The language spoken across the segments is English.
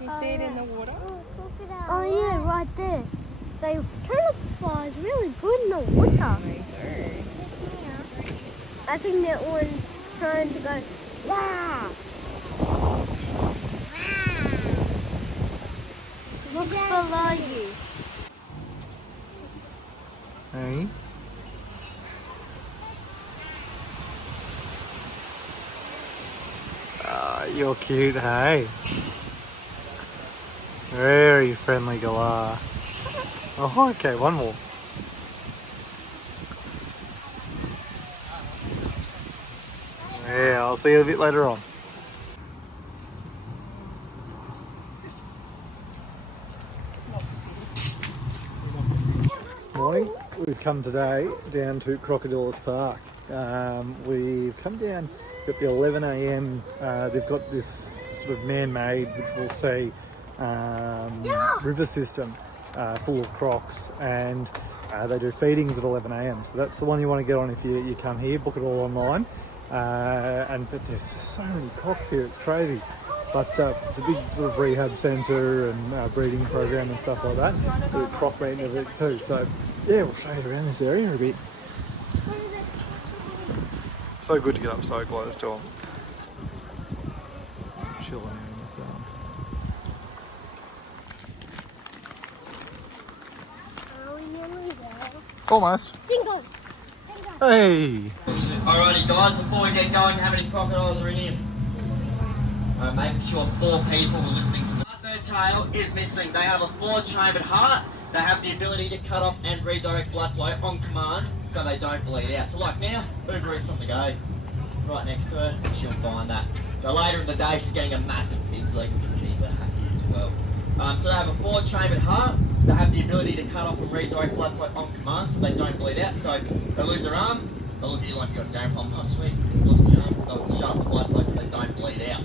You see it in the water? Oh yeah, right there. They camouflage really good in the water. They do. I think that one's trying to go, wow. Look below you. Hey. You're cute, hey? Very friendly galah. Oh, okay, one more. Yeah, I'll see you a bit later on. Morning. We've come today down to Crocodylus Park. We've come down at the 11 a.m. They've got this sort of man-made, which we'll see, river system full of crocs, and they do feedings at 11 a.m. So that's the one you want to get on if you come here. Book it all online. But there's just so many crocs here, it's crazy. But it's a big sort of rehab centre and breeding program and stuff like that. Do croc meat and everything too. So yeah, we'll show you around this area a bit. So good to get up so close to them. Chilling in the sun. Almost. Dingo. Hey! Alrighty guys, before we get going, how many crocodiles are in here? Making sure 4 people are listening to the third tail is missing. They have a 4-chambered heart. They have the ability to cut off and redirect blood flow on command so they don't bleed out. So like now, Uber Eats on the go, right next to her, she'll find that. So later in the day, she's getting a massive pig's leg, which will keep her happy as well. So they have a 4-chambered heart. They have the ability to cut off and redirect blood flow on command so they don't bleed out. So they lose their arm, they'll look at you like you've got a staring problem. Oh sweet, lost my arm. They'll shut off the blood flow so they don't bleed out.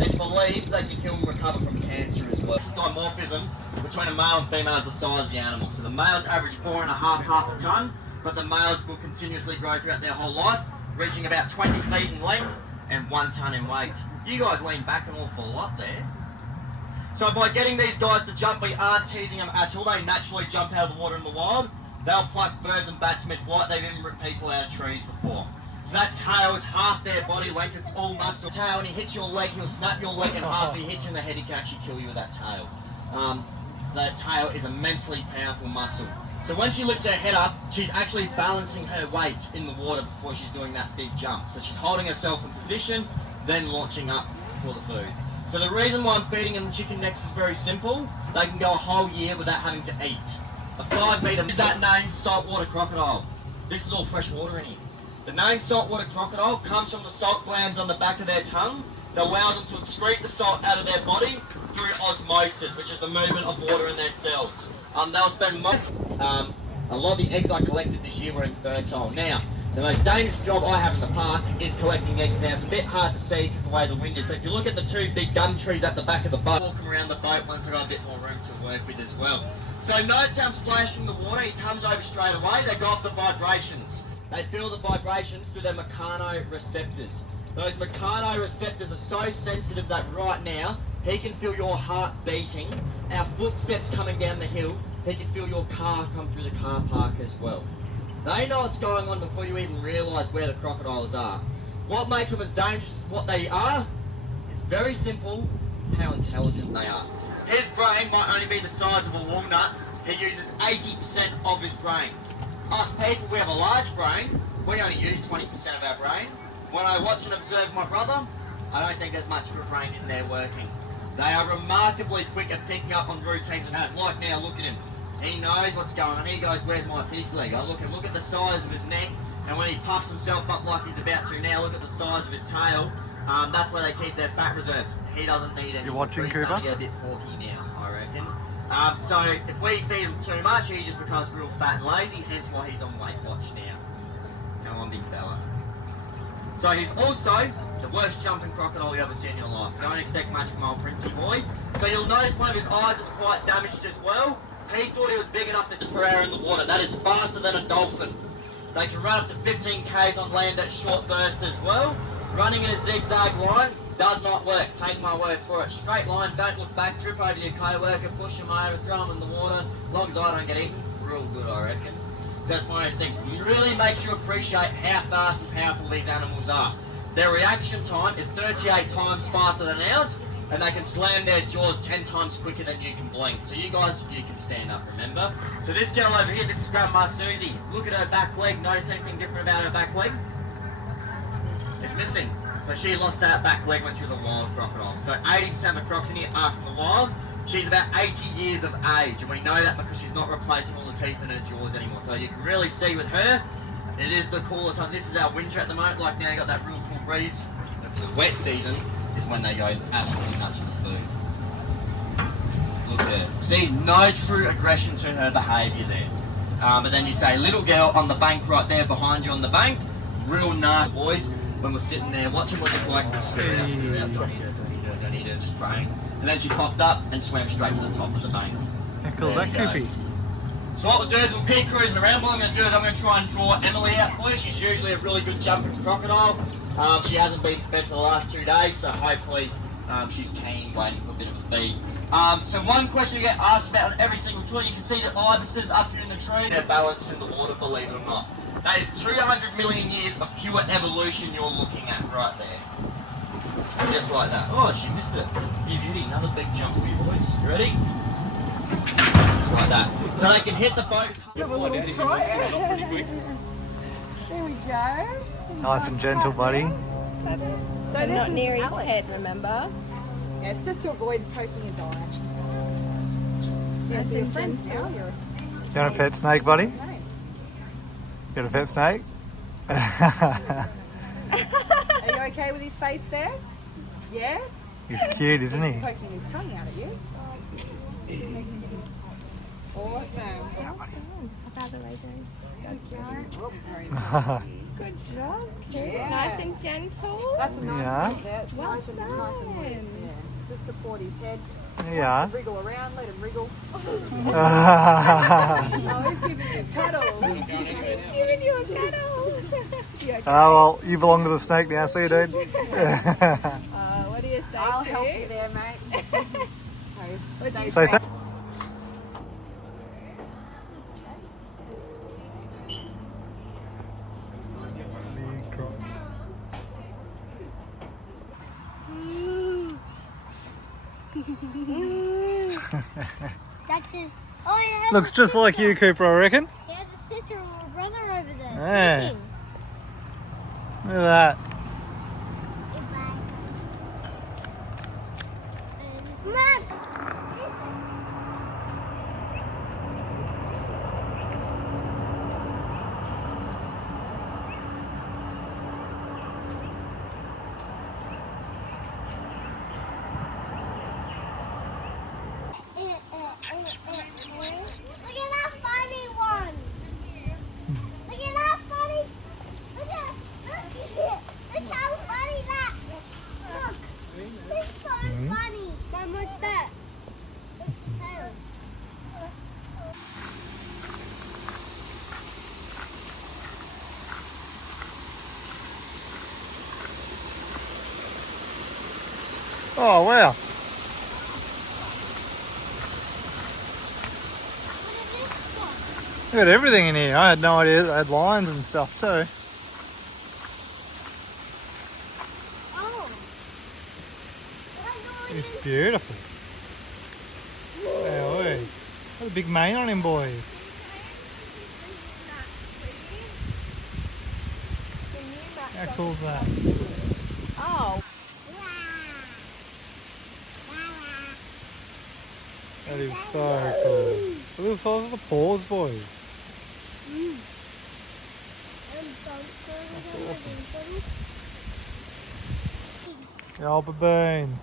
It's believed they can kill and recover from cancer as well. Dimorphism between a male and female is the size of the animal. So the males average 4.5 half a tonne, but the males will continuously grow throughout their whole life, reaching about 20 feet in length and 1 tonne in weight. You guys lean back an awful lot there. So by getting these guys to jump, we aren't teasing them at all. They naturally jump out of the water in the wild. They'll pluck birds and bats mid-flight. They've even ripped people out of trees before. So that tail is half their body length. It's all muscle. Tail, when he hits your leg, he'll snap your leg in half. If he hits you in the head, he can actually kill you with that tail. That tail is immensely powerful muscle. So when she lifts her head up, she's actually balancing her weight in the water before she's doing that big jump. So she's holding herself in position, then launching up for the food. So the reason why I'm feeding them chicken necks is very simple. They can go a whole year without having to eat. A 5 metre is that named saltwater crocodile. This is all fresh water in here. The name saltwater crocodile comes from the salt glands on the back of their tongue that allows them to excrete the salt out of their body through osmosis, which is the movement of water in their cells. They'll spend a lot of the eggs I collected this year were infertile. Now, the most dangerous job I have in the park is collecting eggs. Now, it's a bit hard to see because of the way the wind is, but if you look at the 2 big gum trees at the back of the boat, walking around the boat once I've got a bit more room to work with as well. So notice how I'm splashing the water. He comes over straight away. They go off the vibrations. They feel the vibrations through their mechanoreceptors. Those mechanoreceptors are so sensitive that right now, he can feel your heart beating, our footsteps coming down the hill, he can feel your car come through the car park as well. They know what's going on before you even realise where the crocodiles are. What makes them as dangerous as what they are is very simple, how intelligent they are. His brain might only be the size of a walnut. He uses 80% of his brain. Us people, we have a large brain. We only use 20% of our brain. When I watch and observe my brother, I don't think there's much of a brain in there working. They are remarkably quick at picking up on routines and habits. Like now, look at him. He knows what's going on. He goes, where's my pig's leg? I look at the size of his neck, and when he puffs himself up like he's about to now, look at the size of his tail. That's where they keep their fat reserves. He doesn't need any. You're watching, Cooper? He's starting to get a bit porky now, I reckon. So if we feed him too much, he just becomes real fat and lazy, hence why he's on Weight Watch now. Come on, big fella. So he's also the worst jumping crocodile you ever see in your life. Don't expect much from old Princey boy. So you'll notice one of his eyes is quite damaged as well. He thought he was big enough to just per hour in the water. That is faster than a dolphin. They can run up to 15 k's on land at short bursts as well. Running in a zigzag line, Does not work. Take my word for it. Straight line, don't look back, trip over your co-worker, push them over, throw them in the water. As long as I don't get eaten, real good, I reckon. So that's one of those things. It really makes you appreciate how fast and powerful these animals are. Their reaction time is 38 times faster than ours, and they can slam their jaws 10 times quicker than you can blink. So you guys, you can stand up, remember? So this girl over here, this is Grandma Susie. Look at her back leg. Notice anything different about her back leg? It's missing. So she lost that back leg when she was a wild crocodile. So 80% of crocs in here are from the wild. She's about 80 years of age, and we know that because she's not replacing all the teeth in her jaws anymore. So you can really see with her, it is the cooler time. This is our winter at the moment, like now you got that real cool breeze. But for the wet season is when they go absolutely nuts for the food. Look at her. See, no true aggression to her behaviour there. And then you say, little girl on the bank right there behind you on the bank, real nasty boys. When we're sitting there watching, we're just like, screw out, don't need her, just praying. And then she popped up and swam straight to the top of the bank. How cool is that, Coopy? So what we'll do is we'll keep cruising around. What I'm going to do is I'm going to try and draw Emily out for you. She's usually a really good jumping crocodile. She hasn't been fed for the last 2 days, so hopefully she's keen, waiting for a bit of a feed. So one question you get asked about on every single tour, you can see the ibises up here in the tree. They're balanced in the water, believe it or not. That is 200 million years of pure evolution you're looking at right there. Just like that. Oh, she missed it. You beauty, another big jump for you boys. You ready? Just like that. So they can hit the boat. There we go. Nice and gentle, buddy. So But this not is near his Alex. head, remember? Yeah, it's just to avoid poking his eye. Yeah, so your friends now. You're You want a pet snake, buddy? no. You got a pet snake? Are you okay with his face there? Yeah? He's cute, isn't he? Poking his tongue out at you. Awesome. About the way Oh, very nice. Good job, kid. Yeah. Nice and gentle. That's a nice Yeah. one there. It's nice and loose. Yeah. Just support his head. Yeah. Wriggle around, let him wriggle. Oh, Oh, he's giving you cuddles. Giving you a cuddle. well, you belong to the snake now, see you, dude. What do you say, I'll help Coop? you there, mate. Okay. Say thank. That's his. Oh, he has Looks just like you, Cooper, I reckon. He has a sister and little brother over there. Yeah. Sleeping. Look at that. Goodbye. Mom. Look at that funny one. Look at that funny. Look how funny that. Look. It's so funny. Mom, what's that? It's tail. Oh, wow. What is this one? Look at everything in here. I had no idea they had lions and stuff too. Oh. It's beautiful. Wow, got a big mane on him, boys. How cool is that? Oh, That is so cool. Look at the size of the paws, boys. The old baboons.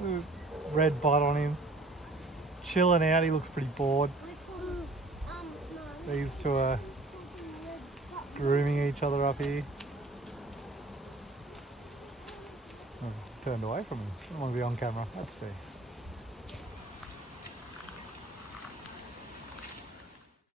Look, red butt on him. Chilling out, he looks pretty bored. These two are grooming each other up here. Oh, turned away from him. I don't want to be on camera. That's fair.